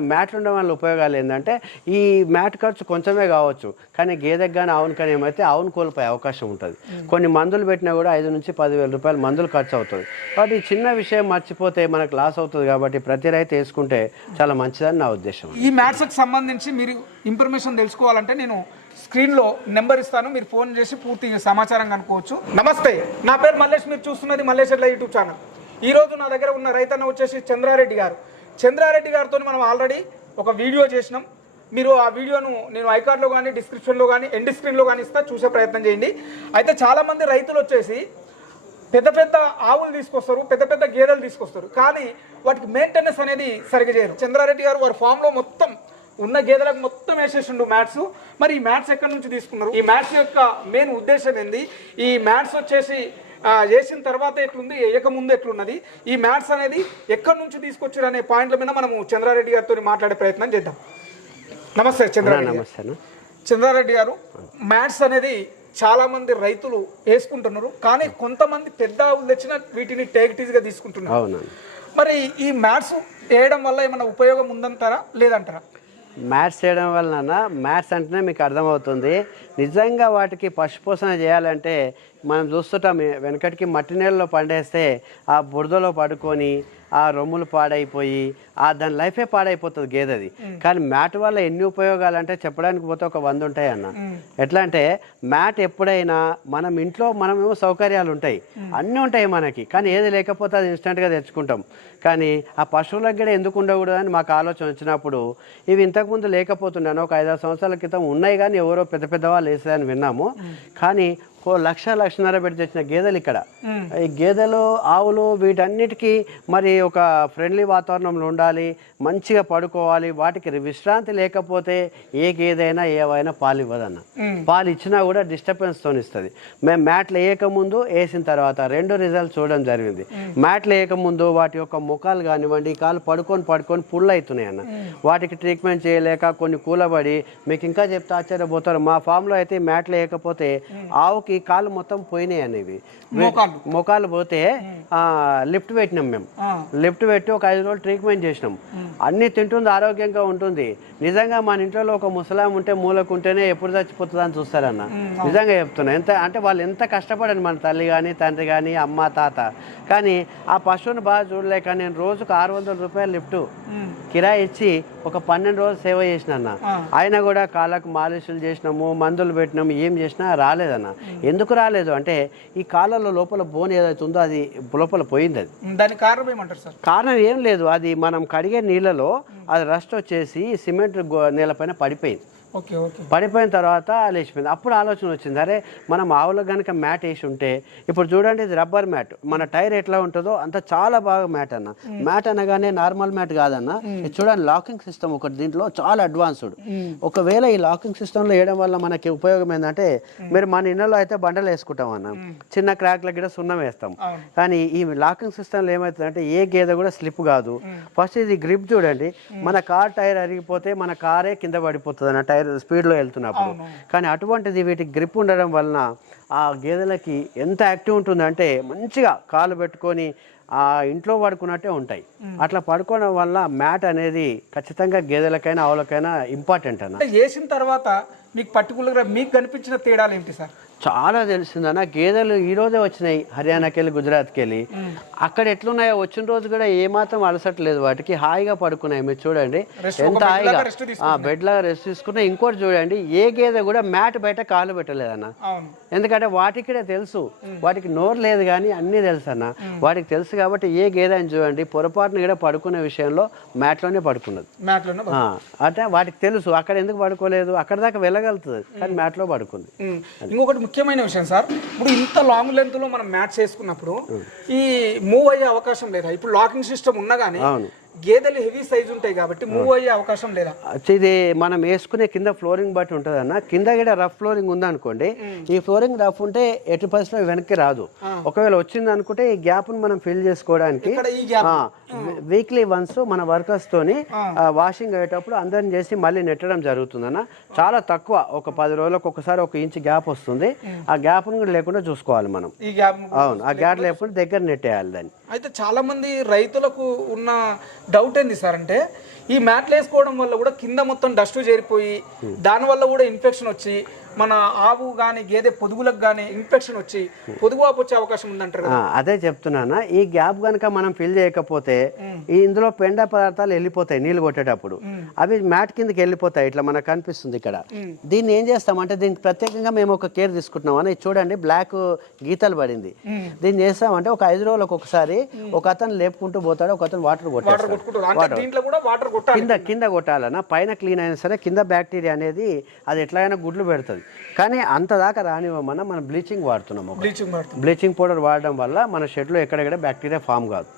మ్యాట్లు ఉండడం వల్ల ఉపయోగాలు ఏంటంటే ఈ మ్యాట్ ఖర్చు కొంచెమే కావచ్చు కానీ గేదెకి కానీ ఆవును కానీ ఏమైతే ఆవును కోల్పోయే అవకాశం ఉంటుంది. కొన్ని మందులు పెట్టినా కూడా ఐదు నుంచి పదివేల రూపాయలు మందులు ఖర్చు అవుతుంది. కాబట్టి ఈ చిన్న విషయం మర్చిపోతే మనకు లాస్ అవుతుంది కాబట్టి ప్రతి రైతు వేసుకుంటే చాలా మంచిదని నా ఉద్దేశం. ఈ మ్యాథ్స్కి సంబంధించి మీరు ఇన్ఫర్మేషన్ తెలుసుకోవాలంటే నేను స్క్రీన్లో నెంబర్ ఇస్తాను. మీరు ఫోన్ చేసి పూర్తి సమాచారం కనుక్కోవచ్చు. నమస్తే నా పేరు మల్లేష్. మీరు చూస్తున్నది మల్లేష్ యూట్యూబ్ ఛానల్. ఈ రోజు నా దగ్గర ఉన్న రైతన్న వచ్చేసి చంద్రారెడ్డి గారు. చంద్రారెడ్డి గారితో మనం ఆల్రెడీ ఒక వీడియో చేసినాం. మీరు ఆ వీడియోను నేను ఐకార్డ్లో కానీ డిస్క్రిప్షన్లో కానీ ఎండ్ స్క్రీన్లో కానీ ఇస్తా చూసే ప్రయత్నం చేయండి. అయితే చాలామంది రైతులు వచ్చేసి పెద్ద పెద్ద ఆవులు తీసుకొస్తారు పెద్ద పెద్ద గేదెలు తీసుకొస్తారు. కానీ వాటికి మెయింటెనెన్స్ అనేది సరిగా చేయరు. చంద్రారెడ్డి గారు వారి ఫామ్లో మొత్తం ఉన్న గేదెలకు మొత్తం వేసేసిండు మ్యాట్స్ మరి ఈ మ్యాట్స్ ఎక్కడి నుంచి తీసుకున్నారు? ఈ మ్యాట్స్ యొక్క మెయిన్ ఉద్దేశం ఏంది? ఈ మ్యాట్స్ వచ్చేసి ఆ, వేసిన తర్వాత ఎట్లుంది? వేయక ముందు ఎట్లున్నది? ఈ మ్యాట్స్ అనేది ఎక్కడి నుంచి తీసుకొచ్చారు అనే పాయింట్ల మీద మనము చంద్రారెడ్డి గారితో మాట్లాడే ప్రయత్నం చేద్దాం. నమస్తే చంద్రారెడ్డి. నమస్తే చంద్రారెడ్డి గారు మ్యాట్స్ అనేది చాలా మంది రైతులు వేసుకుంటున్నారు కానీ కొంతమంది పెద్ద ఆవులు తెచ్చిన వీటిని టేక్టీజ్గా తీసుకుంటున్నారు. మరి ఈ మ్యాట్స్ వేయడం వల్ల ఏమైనా ఉపయోగం ఉందంటారా లేదంటారా? మ్యాథ్స్ చేయడం వలన మ్యాథ్స్ అంటేనే మీకు అర్థమవుతుంది. నిజంగా వాటికి పశుపోషణ చేయాలంటే మనం చూస్తుంటాం వెనకటికి మట్టి నీళ్ళలో పండేస్తే ఆ బురదలో పడుకొని ఆ రొమ్ములు పాడైపోయి ఆ దాని లైఫే పాడైపోతుంది గేదెది. కానీ మ్యాట్ వల్ల ఎన్ని ఉపయోగాలు అంటే చెప్పడానికి పోతే ఒక వంద ఉంటాయి అన్న ఎట్లా అంటే మ్యాట్ ఎప్పుడైనా మనం ఇంట్లో మనమేమో సౌకర్యాలు ఉంటాయి. అన్నీ ఉంటాయి మనకి కానీ ఏది లేకపోతే అది ఇన్స్టెంట్గా తెచ్చుకుంటాం. కానీ ఆ పశువులకు కూడా ఎందుకు ఉండకూడదు అని మాకు ఆలోచన వచ్చినప్పుడు ఇవి ఇంతకుముందు లేకపోతుండే ఒక ఐదారు సంవత్సరాల క్రితం ఉన్నాయి కానీ ఎవరో పెద్ద పెద్ద వాళ్ళు వేసారని విన్నాము. కానీ లక్ష లక్షన్నర పెట్టి తెచ్చిన గేదెలు ఇక్కడ. ఈ గేదెలు ఆవులు వీటన్నిటికీ మరి ఒక ఫ్రెండ్లీ వాతావరణంలో ఉండాలి మంచిగా పడుకోవాలి వాటికి విశ్రాంతి లేకపోతే ఏ గేదైనా ఏవైనా పాలు ఇవ్వదన్న. పాలు ఇచ్చినా కూడా డిస్టర్బెన్స్తో ఇస్తుంది. మేము మ్యాట్లు వేయకముందు వేసిన తర్వాత రెండు రిజల్ట్ చూడడం జరిగింది. మ్యాట్లు వేయకముందు వాటి యొక్క ముఖాలు కానివ్వండి కాలు పడుకొని పడుకొని పుళ్ళు అవుతున్నాయి అన్న వాటికి ట్రీట్మెంట్ చేయలేక కొన్ని కూలబడి మీకు ఇంకా చెప్తే ఆశ్చర్యపోతారు. మా ఫామ్లో అయితే మ్యాట్లు వేయకపోతే ఆవుకి కాళ్ళు మొత్తం పోయినాయి అనేవి. మోకాళ్ళు. మొఖాలు పోతే ఆ, లిఫ్ట్ పెట్టినాం మేము. లిఫ్ట్ పెట్టి ఒక ఐదు రోజులు ట్రీట్మెంట్ చేసినాం. అన్ని తింటుంది ఆరోగ్యంగా ఉంటుంది. నిజంగా మన ఇంట్లో ఒక ముసలాం ఉంటే మూలకుంటేనే ఎప్పుడు చచ్చిపోతుందా అని చూస్తారన్న నిజంగా చెప్తున్నా. ఎంత అంటే వాళ్ళు ఎంత కష్టపడని మన తల్లి కానీ తండ్రి కానీ అమ్మ తాత. కానీ ఆ పశువుని బాగా చూడలేక నేను రోజుకు ఆరు వందల రూపాయలు లిఫ్ట్ కిరాయి ఇచ్చి ఒక పన్నెండు రోజులు సేవ చేసిన అన్న. ఆయన కూడా కాళ్ళకు మాలిషులు చేసినాము మందులు పెట్టినాము ఏం చేసినా రాలేదన్న. ఎందుకు రాలేదు? అంటే ఈ కాళ్ళలో లోపల బోన్ ఏదైతే ఉందో అది లోపల పోయింది అది. దానికి కారణం ఏమంటారు సార్? కారణం ఏం లేదు. అది మనం కడిగే నీళ్ళలో అది రస్ట్ వచ్చేసి సిమెంట్ నేలపైన పడిపోయింది. పడిపోయిన తర్వాత లేచిపోయింది. అప్పుడు ఆలోచన వచ్చింది అరే మనం ఆవులకు కనుక మ్యాట్ వేసి ఉంటే ఇప్పుడు చూడండి ఇది రబ్బర్ మ్యాట్. మన టైర్ ఎట్లా ఉంటుందో అంత చాలా బాగా మ్యాట్ అన్న. మ్యాట్ అనగానే నార్మల్ మ్యాట్ కాదన్న. ఇది చూడండి లాకింగ్ సిస్టమ్ ఒకటి దీంట్లో చాలా అడ్వాన్స్డ్. ఒకవేళ ఈ లాకింగ్ సిస్టంలో వేయడం వల్ల మనకి ఉపయోగం ఏంటంటే మీరు మన ఇళ్ళలో అయితే బండలు వేసుకుంటాం అన్న. చిన్న క్రాక్లకు కూడా సున్నం వేస్తాం. కానీ ఈ లాకింగ్ సిస్టంలో ఏమవుతుందంటే ఏ గేదె కూడా స్లిప్ కాదు. ఫస్ట్ ఇది గ్రిప్ చూడండి. మన కార్ టైర్ అరిగిపోతే మన కారే కింద పడిపోతుంది అన్న టైర్ స్పీడ్లో వెళ్తున్నప్పుడు. కానీ అటువంటిది వీటికి గ్రిప్ ఉండడం వలన ఆ గేదెలకి ఎంత యాక్టివ్ ఉంటుందంటే మంచిగా కాలు పెట్టుకొని ఆ ఇంట్లో పడుకున్నట్టే ఉంటాయి. అట్లా పడుకోవడం వల్ల మ్యాట్ అనేది ఖచ్చితంగా గేదెలకైనా ఆవులకైనా ఇంపార్టెంట్ అన్న. వేసిన తర్వాత మీకు పర్టికులర్గా మీకు కనిపించిన తేడాలు ఏంటి సార్? చాలా తెలిసిందన్న. గేదెలు ఈ రోజే వచ్చినాయి హర్యానాకి వెళ్ళి గుజరాత్కి వెళ్ళి అక్కడ ఎట్లున్నాయో వచ్చిన రోజు కూడా ఏమాత్రం అలసట్లేదు వాటికి. హాయిగా పడుకున్నాయి మీరు చూడండి. ఎంత హాయిగా. బెడ్ లాగా రెస్ట్ తీసుకున్నా ఇంకోటి చూడండి ఏ గేదె కూడా మ్యాట్ బయట కాలు పెట్టలేదన్న. ఎందుకంటే వాటికి తెలుసు. వాటికి నోరు లేదు కానీ అన్నీ తెలుసు అన్న వాటికి తెలుసు కాబట్టి ఏ గేదె అని చూడండి పొరపాటున కూడా పడుకునే విషయంలో మ్యాట్లోనే పడుకున్నది. అంటే వాటికి తెలుసు అక్కడ ఎందుకు పడుకోలేదు అక్కడ దాకా వెళ్ళగలుగుతుంది కానీ మ్యాట్లో పడుకుంది. ఇంకొకటి ముఖ్యమైన విషయం సార్ ఇప్పుడు ఇంత లాంగ్ లెంత్లో మనం మ్యాచ్ చేసుకున్నప్పుడు ఈ మూవ్ అయ్యే అవకాశం లేదా? ఇప్పుడు లాకింగ్ సిస్టమ్ ఉన్నా కానీ అవును. గేదెలు హెవీ సైజ్ ఉంటాయి కాబట్టి మూవ్ అయ్యే అవకాశం లేదా? ఇది మనం వేసుకునే కింద ఫ్లోరింగ్ బట్టి ఉంటుంది అన్న. కింద కూడా రఫ్ ఫ్లోరింగ్ ఉందనుకోండి ఈ ఫ్లోరింగ్ రఫ్ ఉంటే ఎటు పరిస్థితిలో వెనక్కి రాదు. ఒకవేళ వచ్చింది అనుకుంటే ఈ గ్యాప్? ను ఫిల్ చేసుకోవడానికి వీక్లీ వన్స్ మన వర్కర్స్ తోని వాషింగ్ అయ్యేటప్పుడు అందరిని చేసి మళ్ళీ నెట్టడం జరుగుతుంది అన్న. చాలా తక్కువ ఒక పది రోజులకు ఒకసారి ఒక ఇంచ్ గ్యాప్ వస్తుంది. ఆ గ్యాప్ కూడా లేకుండా చూసుకోవాలి మనం. అవును ఆ గ్యాప్ లేకుండా దగ్గర నెట్టేయాలి దాన్ని. అయితే చాలా మంది రైతులకు ఉన్న డౌట్ ఏంది సార్ అంటే ఈ మ్యాట్లు వేసుకోవడం వల్ల కూడా కింద మొత్తం డస్ట్ చేరిపోయి దాని వల్ల కూడా ఇన్ఫెక్షన్ వచ్చి మన ఆవు కానీ గేదె పొదుగులకు కానీ ఇన్ఫెక్షన్ వచ్చి పొదుగు వచ్చే అవకాశం ఉందంటారు అదే చెప్తున్నానా. ఈ గ్యాప్ కనుక మనం ఫిల్ చేయకపోతే ఈ ఇందులో పెండ పదార్థాలు వెళ్ళిపోతాయి నీళ్ళు కొట్టేటప్పుడు. అవి మ్యాట్ కిందకి వెళ్ళిపోతాయి ఇట్లా మనకు కనిపిస్తుంది ఇక్కడ. దీన్ని ఏం చేస్తామంటే దీనికి ప్రత్యేకంగా మేము ఒక కేర్ తీసుకుంటున్నాం అని చూడండి బ్లాక్ గీతలు పడింది. దీన్ని చేస్తామంటే ఒక ఐదు రోజులకు ఒకసారి ఒక అతను లేపుకుంటూ పోతాడు ఒక అతను వాటర్ కొట్టాలి. కింద కింద కొట్టాలన్నా పైన క్లీన్ అయినా సరే కింద బ్యాక్టీరియా అనేది అది ఎట్లయినా గుడ్లు పెడుతుంది. కానీ అంత దాకా రానివ్వమన్నా మనం బ్లీచింగ్ వాడుతున్నాం ఒక బ్లీచింగ్ బ్లీచింగ్ పౌడర్ వాడడం వల్ల మన షెడ్లో ఎక్కడెక్కడ బ్యాక్టీరియా ఫామ్ కాదు.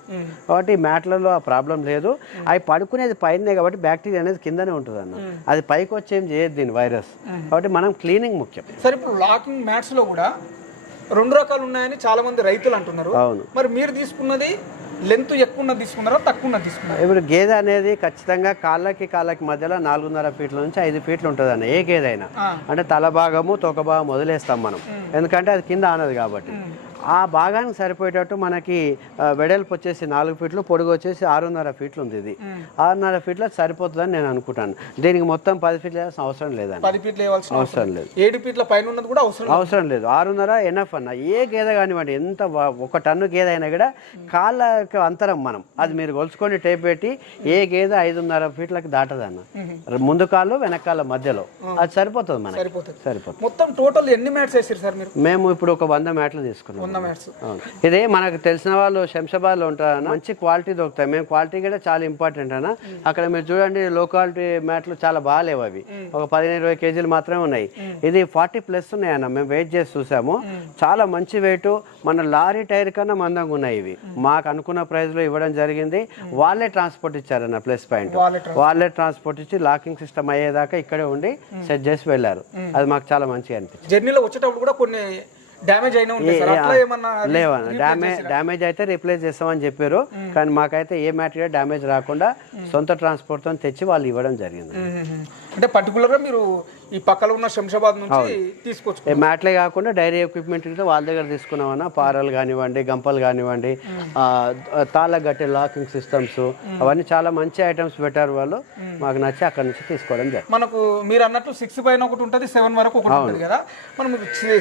కాబట్టి మ్యాట్లలో ఆ ప్రాబ్లం లేదు. అవి పడుకునేది పైనే కాబట్టి బ్యాక్టీరియా అనేది కిందనే ఉంటుంది అన్న అది పైకి వచ్చి ఏం చేయదు దీని వైరస్. కాబట్టి మనం క్లీనింగ్ ముఖ్యం. సరే ఇప్పుడు లాకింగ్ మ్యాట్స్లో కూడా రెండు రకాలు ఉన్నాయని చాలా మంది రైతులు అంటున్నారు. అవును. మరి మీరు తీసుకున్నది లెంత్ ఎక్కువ ఉన్నది తీసుకున్నారా తక్కువ ఉన్నది తీసుకున్నారా? ఇప్పుడు గేదె అనేది ఖచ్చితంగా కాళ్ళకి కాళ్ళకి మధ్యలో నాలుగున్నర ఫీట్ల నుంచి ఐదు ఫీట్లు ఉంటుంది అన్న ఏ గేదె అయినా. ఆ. అంటే తల భాగము తోక భాగం వదిలేస్తాం మనం. ఎందుకంటే అది కింద ఆనదు కాబట్టి. ఆ భాగానికి సరిపోయేటట్టు మనకి వెడల్పు వచ్చేసి నాలుగు ఫీట్లు పొడుగు వచ్చేసి ఆరున్నర ఫీట్లు ఉంది ఇది. ఆరున్నర ఫీట్ల సరిపోతుందని నేను అనుకుంటాను. దీనికి మొత్తం పది ఫీట్లు వేయాల్సిన అవసరం లేదండి. పది ఫీట్లు అవసరం లేదు. ఏడు ఫీట్ల పైన ఉన్నది కూడా అవసరం లేదు. అవసరం లేదు. ఆరున్నర ఎనఫ్ అన్న. ఏ గేదె కానివ్వండి ఎంత ఒక టన్ను గేదె అయినా కూడా కాళ్ళకి అంతరం మనం. అది మీరు కొలుచుకొని టేప్ పెట్టి ఏ గేదె ఐదున్నర ఫీట్లకి దాటదన్న. ముందు కాళ్ళు వెనకాల మధ్యలో. అది సరిపోతుంది మనకి. సరిపోతుంది. సరిపోతుంది. మొత్తం టోటల్ ఎన్ని మ్యాట్స్ వేసారు సార్ మీరు? మేము ఇప్పుడు ఒక వంద మ్యాట్లు తీసుకున్నాం. మ్యాట్స్. ఇది మనకు తెలిసిన వాళ్ళు శంషాబాద్లో ఉంటారన్న మంచి క్వాలిటీ దొరుకుతాయి. మేము క్వాలిటీ కూడా చాలా ఇంపార్టెంట్ అన్న. అక్కడ మీరు చూడండి లో క్వాలిటీ మ్యాట్లు చాలా బాగాలేవు అవి. ఒక పదిహేను ఇరవై కేజీలు మాత్రమే ఉన్నాయి. ఇది ఫార్టీ ప్లస్ ఉన్నాయన్న. మేము వెయిట్ చేసి చూసాము. చాలా మంచి వెయిట్ మన లారీ టైర్ కన్నా మందంగా ఉన్నాయి ఇవి. మాకు అనుకున్న ప్రైస్లో ఇవ్వడం జరిగింది. వాళ్ళే ట్రాన్స్పోర్ట్ ఇచ్చారన్న ప్లస్ పాయింట్ వాళ్ళే వాళ్ళే ట్రాన్స్పోర్ట్ ఇచ్చి లాకింగ్ సిస్టమ్ అయ్యేదాకా ఇక్కడే ఉండి సెట్ చేసి వెళ్ళారు. అది మాకు చాలా మంచిగా అనిపించింది. జర్నీలో వచ్చేటప్పుడు కూడా కొన్ని డ్యామేజ్ అయినా ఏమన్నా లేవన్న డ్యామేజ్ డ్యామేజ్ అయితే రిప్లేస్ చేస్తామని చెప్పారు. కానీ మాకైతే ఏ మ్యాటీరియల్ డ్యామేజ్ రాకుండా సొంత ట్రాన్స్పోర్ట్తో తెచ్చి వాళ్ళు ఇవ్వడం జరిగింది. అంటే పర్టికులర్గా మీరు ఈ పక్కన ఉన్న శంషాబాద్ నుంచి తీసుకొచ్చు మ్యాట్లే కాకుండా డైరీ ఎక్విప్మెంట్ వాళ్ళ దగ్గర తీసుకున్నామన్నా. పారలు కానివ్వండి గంపలు కానివ్వండి ఆ, తాళ్ళ గట్టి లాకింగ్ సిస్టమ్స్ అవన్నీ చాలా మంచి ఐటమ్స్ పెట్టారు వాళ్ళు. మాకు నచ్చి అక్కడ నుంచి తీసుకోవడం జరిగింది. మనకు మీరు అన్నట్లు సిక్స్ పైన ఒకటి ఉంటుంది సెవెన్ వరకు ఒకటి ఉంటుంది కదా. మనం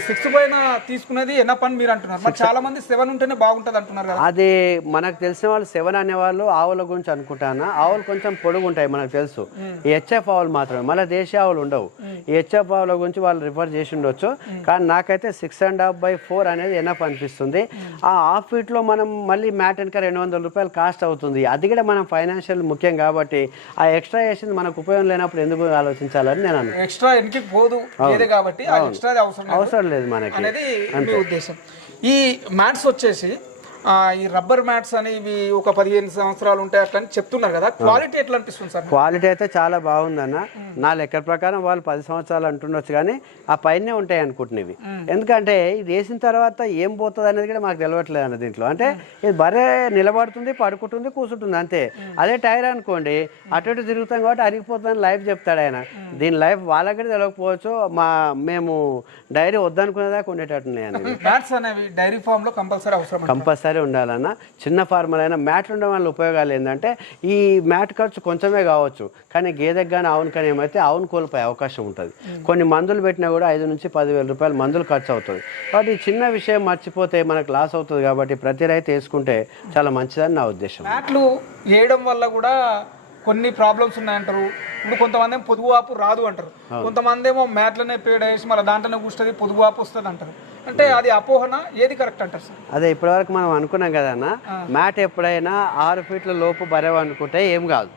సిక్స్ పైన తీసుకునేది ఎన్న పని మీరు అంటున్నారు? మరి చాలా మంది సెవెన్ ఉంటేనే బాగుంటది అంటున్నారు కదా. అది మనకు తెలిసిన వాళ్ళు సెవెన్ అనేవాళ్ళు ఆవుల గురించి అనుకుంటానా? ఆవులు కొంచెం పొడుగు ఉంటాయి మనకు తెలుసు. ఈ హెచ్ఎఫ్ ఆవులు మాత్రమే. మళ్ళీ దేశీ ఆవులు ఉండవు. ఈ హెచ్ఎఫ్ ఆవుల గురించి వాళ్ళు రిఫర్ చేసి ఉండొచ్చు. కానీ నాకైతే six and half by four అనేది ఎనఫ్ అనిపిస్తుంది. ఆ హాఫ్ ఫీట్లో మనం మళ్ళీ మ్యాట్ వెనక రెండు వందల రూపాయలు కాస్ట్ అవుతుంది. అది కూడా మనం ఫైనాన్షియల్ ముఖ్యం కాబట్టి ఆ ఎక్స్ట్రా చేసింది మనకు ఉపయోగం లేనప్పుడు ఎందుకు ఆలోచించాలని నేను ఎక్స్ట్రా వెనక్కి పోదు. కాబట్టి ఎక్స్ట్రా అవసరం లేదు. అవసరం లేదు మనకి. అనేది మీ ఉద్దేశం. ఈ మ్యాట్స్ వచ్చేసి ఈ రబ్బర్ మ్యాట్స్ అని ఇవి ఒక పదిహేను సంవత్సరాలు ఉంటాయి అట్లా చెప్తున్నారు కదా. క్వాలిటీ ఎట్లా అనిపిస్తుంది సార్ క్వాలిటీ అయితే చాలా బాగుందన్న. నా లెక్క ప్రకారం వాళ్ళు పది సంవత్సరాలు అంటుండొచ్చు కానీ ఆ పైనే ఉంటాయి అనుకుంటున్నవి ఎందుకంటే ఇది వేసిన తర్వాత ఏం పోతుంది అనేది కూడా మాకు తెలియట్లేదు అన్న దీంట్లో. అంటే ఇది బరే నిలబడుతుంది పడుకుంటుంది కూర్చుంటుంది అంతే. అదే టైర్ అనుకోండి అటు ఇటు తిరుగుతాం కాబట్టి అరిగిపోతుందని లైఫ్ చెప్తాడు ఆయన. దీని లైఫ్ వాళ్ళకి కూడా తెలియకపోవచ్చు మా మేము డైరీ వద్దనుకునేదాకా ఉండేటట్టున్నాయి అనేవి డైరీ ఫామ్లో కంపల్సరీ అవసరం అంటారు. కంపల్సరీ ఉండాలన్న చిన్న ఫార్మర్ అయినా మ్యాట్ ఉండడం వల్ల ఉపయోగాలు ఏంటంటే ఈ మ్యాట్ ఖర్చు కొంచెమే కావచ్చు కానీ గేదెకి కానీ ఆవును కానీ ఏమైతే ఆవును కోల్పోయే అవకాశం ఉంటుంది. కొన్ని మందులు పెట్టినా కూడా ఐదు నుంచి పదివేల రూపాయలు మందులు ఖర్చు అవుతుంది కాబట్టి ఈ చిన్న విషయం మర్చిపోతే మనకు లాస్ అవుతుంది కాబట్టి ప్రతి రైతు వేసుకుంటే చాలా మంచిదని నా ఉద్దేశం. మ్యాట్లు వేయడం వల్ల కూడా కొన్ని ప్రాబ్లమ్స్ ఉన్నాయంటారు. ఇప్పుడు కొంతమంది ఏమో పొదుగు వాపు రాదు అంటారు. కొంతమంది ఏమో మ్యాట్లనే పేడ వేసి మళ్ళీ దాంట్లోనే కూస్తుంది పొదుగు వాపు వస్తుంది అంటారు అంటే అది అపోహన? ఏది కరెక్ట్ అంటారు సార్? అదే ఇప్పటివరకు మనం అనుకున్నాం కదన్న మ్యాట్ ఎప్పుడైనా ఆరు ఫీట్ల లోపు బరేవు అనుకుంటే ఏం కాదు.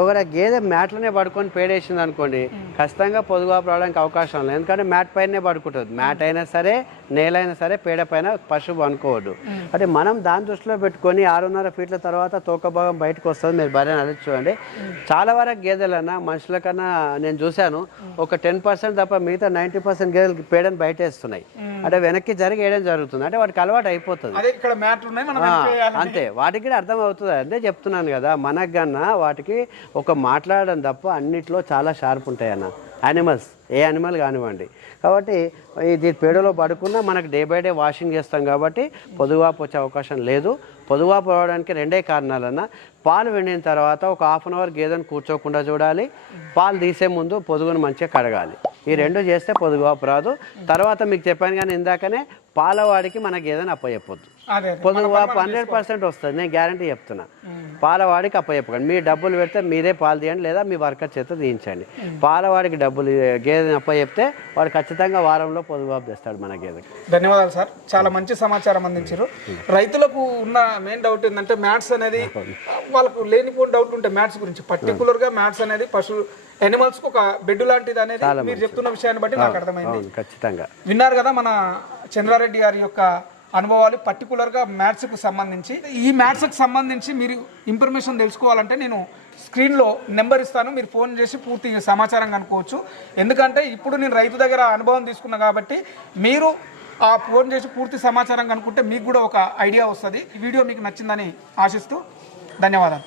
ఒకవేళ గేదె మ్యాట్లనే పడుకొని పేడేసింది అనుకోండి ఖచ్చితంగా పొదుగువాపు రావడానికి అవకాశం లేదు. ఎందుకంటే మ్యాట్ పైనే పడుకుంటుంది. మ్యాట్ అయినా సరే నేలైనా సరే పేడ పైన పశువు అనుకోవద్దు. అంటే మనం దాని దృష్టిలో పెట్టుకొని ఆరున్నర ఫీట్ల తర్వాత తోక భాగం బయటకు వస్తుంది మీరు బరే నడిచి చూడండి. చాలా వరకు గేదెలన్నా మనుషుల కన్నా నేను చూశాను ఒక టెన్ పర్సెంట్ తప్ప మిగతా నైంటీ పర్సెంట్ గేదెలు పేడని బయటేస్తున్నాయి. అంటే వెనక్కి జరిగి వేయడం జరుగుతుంది. అంటే వాటికి అలవాటు అయిపోతుంది. వెనక్కి. అంతే. వాటికి కూడా అర్థం అవుతుంది అదే చెప్తున్నాను కదా మనకు కన్నా వాటికి ఒక మాట్లాడడం తప్ప అన్నిట్లో చాలా షార్ప్ ఉంటాయి అన్న. యానిమల్స్ ఏ యానిమల్ కానివ్వండి. కాబట్టి ఇది పేడలో పడుకున్నా మనకు డే బై డే వాషింగ్ చేస్తాం కాబట్టి పొదుగువాపు వచ్చే అవకాశం లేదు. పొదువాపు రావడానికి రెండే కారణాలన్న. పాలు వెండిన తర్వాత ఒక హాఫ్ అన్ అవర్ గేదెను కూర్చోకుండా చూడాలి. పాలు తీసే ముందు పొదుగును మంచిగా కడగాలి. ఈ రెండు చేస్తే పొదుగువాపు రాదు తర్వాత మీకు చెప్పాను కానీ ఇందాకనే పాలవాడికి మనకి ఏదైనా అప్పచెప్పొద్దు. పొదుగువాపు హండ్రెడ్ పర్సెంట్ వస్తుంది. నేను గ్యారంటీ చెప్తున్నా. పాలవాడికి అప్పచెప్పకండి మీరు డబ్బులు పెడితే మీరే పాలు తీయండి లేదా మీ వర్కర్ చేత తీయించండి. పాలవాడికి డబ్బులు గేదెని అప్పచెప్తే వాడు ఖచ్చితంగా వారంలో పొదుగువాపు తెస్తాడు మన గేదెకి. ధన్యవాదాలు సార్. చాలా మంచి సమాచారం అందించారు. రైతులకు ఉన్న మెయిన్ డౌట్ ఏంటంటే మ్యాథ్స్ అనేది వాళ్ళకు లేనిపోయిన డౌట్ ఉంటాయి మ్యాథ్స్ గురించి పర్టికులర్గా మ్యాథ్స్ అనేది పశు అనిమల్స్కు ఒక బెడ్ లాంటిది అనేది మీరు చెప్తున్న విషయాన్ని బట్టి నాకు అర్థమైంది. ఖచ్చితంగా. విన్నారు కదా మన చంద్రారెడ్డి గారి యొక్క అనుభవాలు పర్టికులర్గా మ్యాథ్స్కు సంబంధించి. ఈ మ్యాథ్స్కి సంబంధించి మీరు ఇన్ఫర్మేషన్ తెలుసుకోవాలంటే నేను స్క్రీన్లో నెంబర్ ఇస్తాను. మీరు ఫోన్ చేసి పూర్తి సమాచారం కనుక్కోవచ్చు. ఎందుకంటే ఇప్పుడు నేను రైతు దగ్గర అనుభవం తీసుకున్నా కాబట్టి మీరు ఆ ఫోన్ చేసి పూర్తి సమాచారం కనుక్కుంటే మీకు కూడా ఒక ఐడియా వస్తుంది. వీడియో మీకు నచ్చిందని ఆశిస్తూ ధన్యవాదాలు.